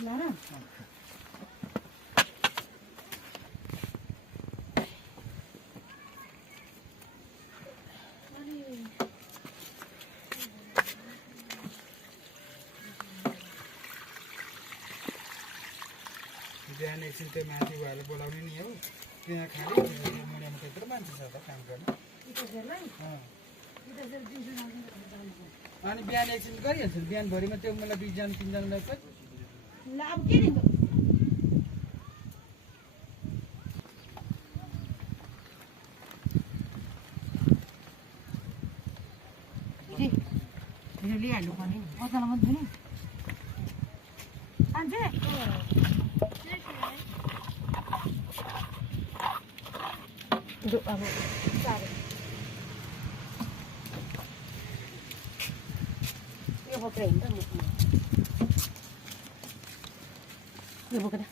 बिहान एकछिन त्यो माथि भएर बोलाउने नि हो त्यहाँ खाने मुनियामा त्यत्रो मान्छे छ त काम गर्ने अनि बिहान एकछिन गरिहाल्छ बिहानभरिमा त्यो मलाई 20 जना 3 जनालाई त ल अब के दिन्छ फेरि लिइहाल्नु पर्ने मसला मात्रै नि आन्छे अब साह्रो यो बोकेर हिँड्छ मुखमा यो बोकेर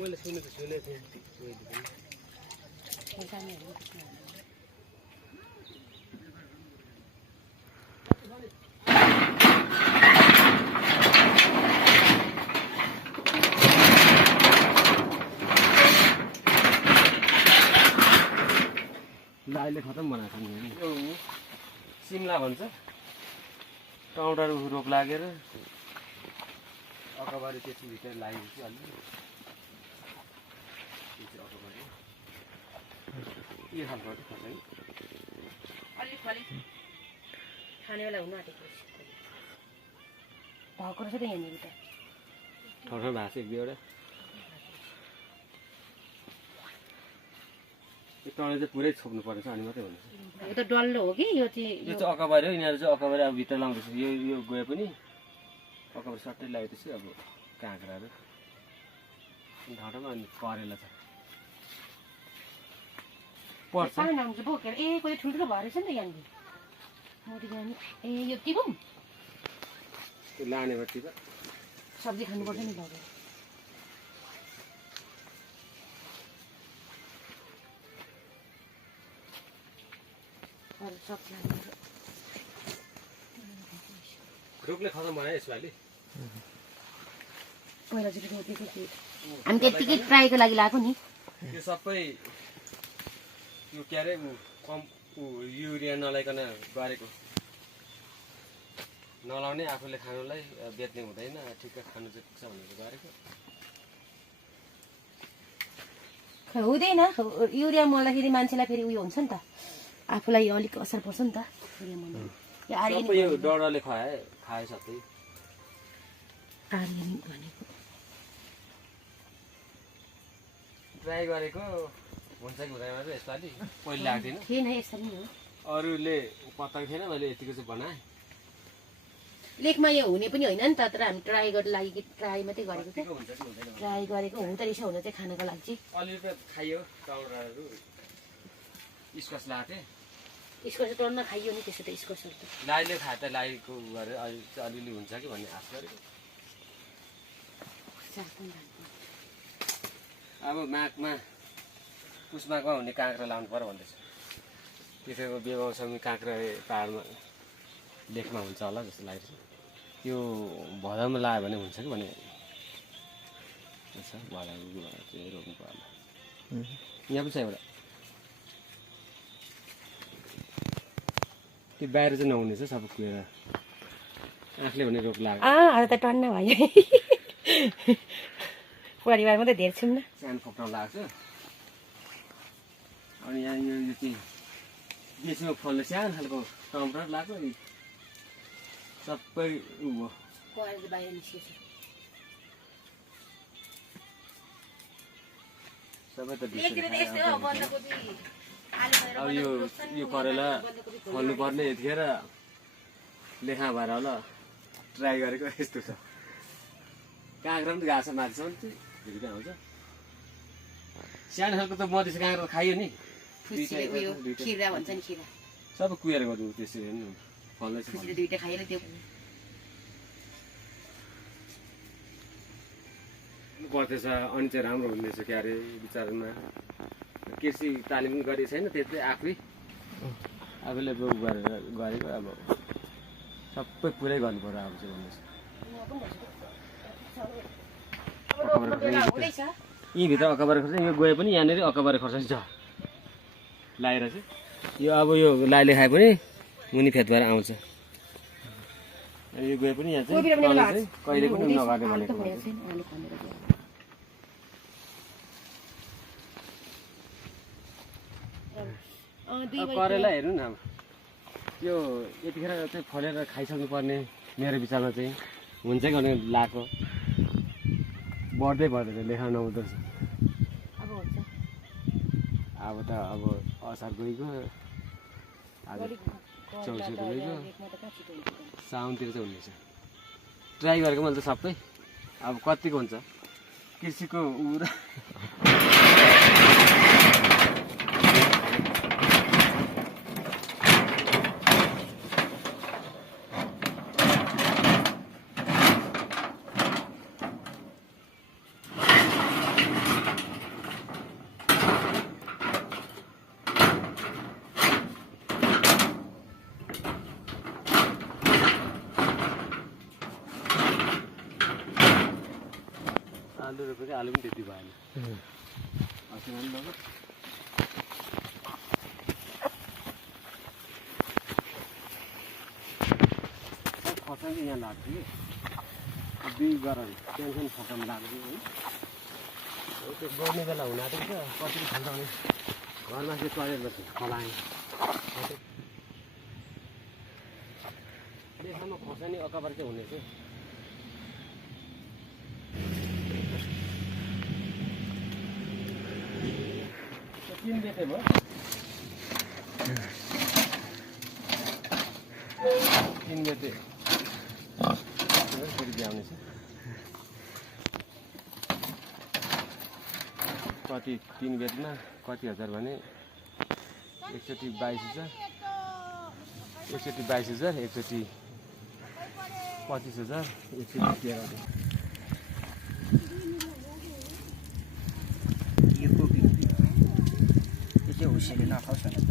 मैले सुनेको थिएँ अहिले खतम बनाएको नि यो सिमला भन्छ टाउडर रोग लागेर अकबारी त्यसको भित्र लागेको थियो अलि के खालको खर्सानी अलि फली खाने बेला हुनु आँटेको भएको रहेछ त यहाँनिर त ठाउँ भाँस एक दुईवटा यो टर्ने चाहिँ पुरै छोप्नु पर्छ अनि मात्रै हुन्छ यो त डल्लो हो कि यो चाहिँ अकबारी हो यिनीहरू चाहिँ अकबारी अब भित्र लाउँदैछ यो गए पनि अकबारी सट्टै लगाएपछि अब काँक्राहरू ढाँटोमा अनि करेला छ पर्छ बोकेर ए कोही ठुल्ठुलो भएर रहेछ नि त यहाँनिर मोदी ए यो टिपौँ त्यो लाने भयो टिपा सब्जी खानुपर्छ नि लगेर रुखले खतम बनायो यसपालि पहिला चाहिँ रोपेको थिएँ हामी त्यत्तिकै ट्राईको लागि लगाएको नि यो सबै यो के अरे कम युरिया नलाइकन गरेको नलाउने आफूले खानुलाई बेच्ने हुँदैन ठिक्क खानु चाहिँ पुग्छ भनेर गरेको हुँदैन युरिया मल्दाखेरि मान्छेलाई फेरि उयो हुन्छ नि त आफूलाई अलिक असर पर्छ नि त युरिया मल्दा यो डरले खायो सबै अर्ग्यानिक भनेको ट्राई गरेको हुन्छ कि हुँदैन चाहिँ यसपालि पहिले लाग्दैन थिएन यसरी नै हो अरूले पत्ता थिएन मैले यतिको चाहिँ बनाएँ लेखमा यो हुने पनि होइन नि त तर हामी ट्राई गर्नु लागि ट्राई मात्रै गरेको थियो ट्राई गरेको हुँदो रहेछ हुन चाहिँ खानको लागि चाहिँ अलिअलि त खाइयो टाउराहरू इस्कस लाटे इस्कस टर्न खाइयो नि त्यसो त इस्कसहरू त लाइले खाए त लाइको गरेर अलिअलि हुन्छ कि भन्ने आश गरेको अब माघमा पुष माघमा हुने काँक्रा लाउनु पर्यो भन्दैछ त्यसैको बेमौसमी काँक्रा पाहाडमा लेखमा हुन्छ होला जस्तो लागेको छ यो भदौमा लायो भने हुन्छ कि भने भदौ चाहिँ रोप्नु पर्ला यहाँ पनि छ एउटा त्यो बाहिर चाहिँ नहुने छ सबै कुएर आँखले भने रोग लाग्यो अरू त टन्न भयो परिवारमा त धेरै छौँ न सानो फोक्टाउनु लाग्छ अनि यहाँ यो चाहिँ बेसीमा फल्ने सानो खालको टमाटर लाग्यो सबै उ भयो बाहिर निस्केछ सबै त अब यो करेला फल्नुपर्ने यतिखेर लेखा भएर होला ट्राई गरेको यस्तो छ काँक्रा पनि घाँस माथिसम्म भिडियो आउँछ सानो खालको त मधेस काँक्रा खाइयो नि सबै कुहेर गर्नु त्यसरी हेर्नु फल्दैछ दुईटा खाइले त्यो पर्दैछ अनि चाहिँ राम्रो हुँदैछ के अरे विचारमा कृषि तालिम पनि गरेको छैन त्यो चाहिँ आफैले गरेको अब सबै पुरै गर्नु पर्यो अब चाहिँ भन्दैछ यहीँभित्र अकबर खोर्सानी यो गए पनि यहाँनिर अकबर खोर्सानी छ लाएर चाहिँ यो अब यो लाइले खाए पनि मुनि फेद भएर आउँछ अनि यो गए पनि यहाँ चाहिँ कहिले पनि नगाड्ने भनेको करेला हेर्नु न अब यो यतिखेर चाहिँ फलेर खाइसक्नु पर्ने मेरो विचारमा चाहिँ हुन्छ कि भने लाएको बढ्दै बढ्दैछ लेखा नहुँदो रहेछ अब त अब असार गइगयो चौसठ गइगयो साउनतिर चाहिँ हुनेछ ट्राई गरेको मैले त सबै अब कतिको हुन्छ कृषिको उ र आलु रोपेको आलु पनि त्यति भएन खोर्सानी यहाँ लाग्थ्यो कि दुई गरेर टेन्सन खोर्सानी लाग्थ्यो है त्यो बढ्ने बेला हुन आँटेको छ कति खान्छ भने घरमा चाहिँ टोयलेट खलाएँ देखामा खोर्सानी अकबर चाहिँ हुने चाहिँ तीन बेटे भयो तीन बेटे फेरि ब्याउने छ कति तीन बेटमा कति हजार भने एकचोटि 22,000 एकचोटि 22,000 एकचोटि 25,000 एकचोटि 13,000 उसले नखाओस् भने त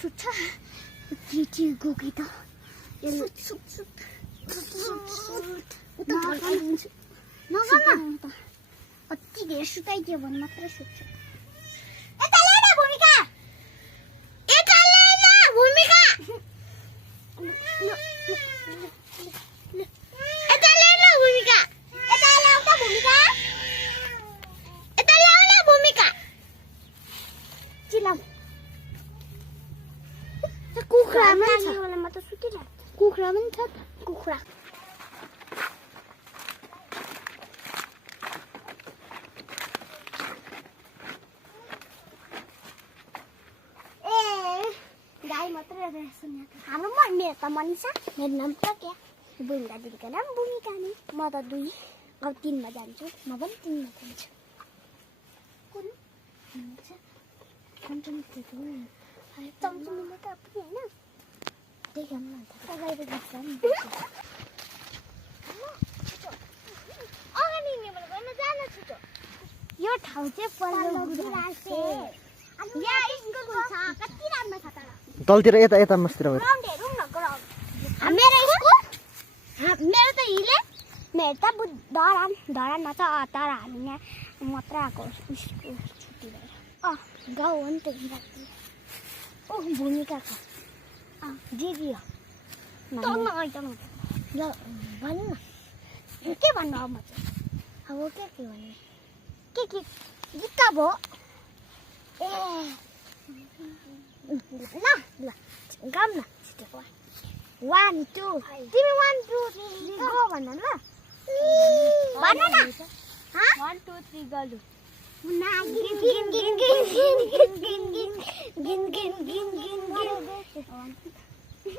सुत्छ केटी गएको त कति धेरै सुताइदियो भने मात्र सुत्छ कुखुरा पनि छ कुखुरा गाई मात्रै रहेछ खानु मन मेरो त मनिषा मेरो नाम त क्या बुढा दिदीको नाम भूमिका नि म त दुई अब 3 मा जान्छु म पनि 3 मा जान्छु कुन चम्चुमीले त पनि हैन देखाउँ न त अगाडि बस्छ नि अगाडि निमेल गर्न जान छिटो यो ठाउँ चाहिँ पल्लो गुराँसे यहाँ स्कुल छ कति राम्रो छ तर तलतिर यता मस्तिर हो ग्राउन्ड हेरौँ न ग्राउन्ड मेरो स्कुल मेरो त हिले मेरो त धरानमा छ तर हामी यहाँ मात्र आएको स्कुल छुट्टी भएर गाउँ हो नि त भूमिकाको दिदी हो भन्नु न के भन्नु अब म चाहिँ अब के भन्ने के गीत भयो ए ल गाउँ न छिटो 1 2 तिमी 1 2 3 गो भन्न ल भन न 1 2 3 गलु गिन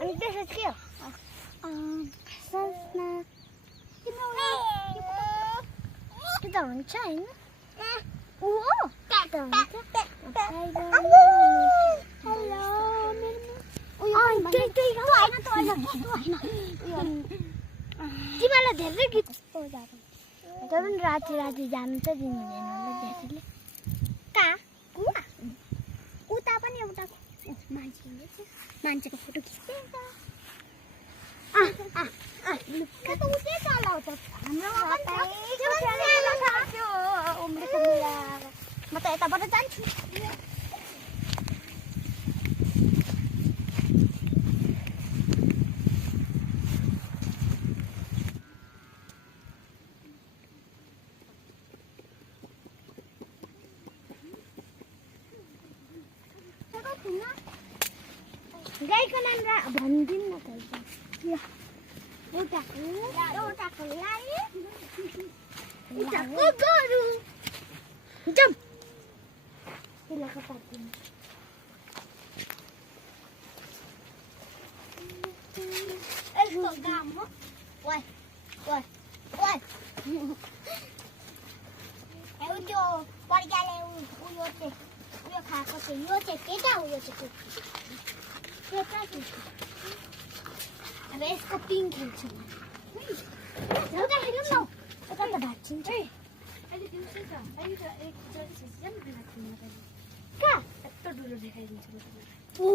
अनि त्यसो के हो सस्ना के त हुन्छ हैन ओ के त हुन्छ हेलो तिमीलाई धेरै गीत पनि राति जानु त दिनुहुँदैन होला ड्याडीले कहाँ उता पनि एउटा मान्छेको फोटो खिच्दै म त यताबाट जान्छु गाईको नाम भनिदिनु न त एउटाको लाली एउटाको गोरु जम तिलको पार्दिनु यसको गाम हो ओइ त्यो परियाले उयो खाएको चाहिँ यो चाहिँ केटा हो यो चाहिँ अब यसको पिङ खेल्छु एउटा हेरौँ न यता त भाँचिन्छ अहिले दिउँसै छ अहिले त एक जति सानो कहाँ यत्रो ठुलो देखाइदिन्छु म तपाईँलाई ओ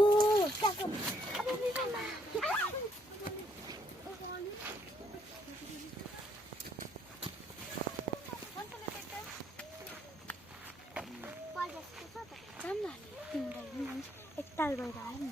त्यहाँको अब बिमामा एकताल गएर आयो नि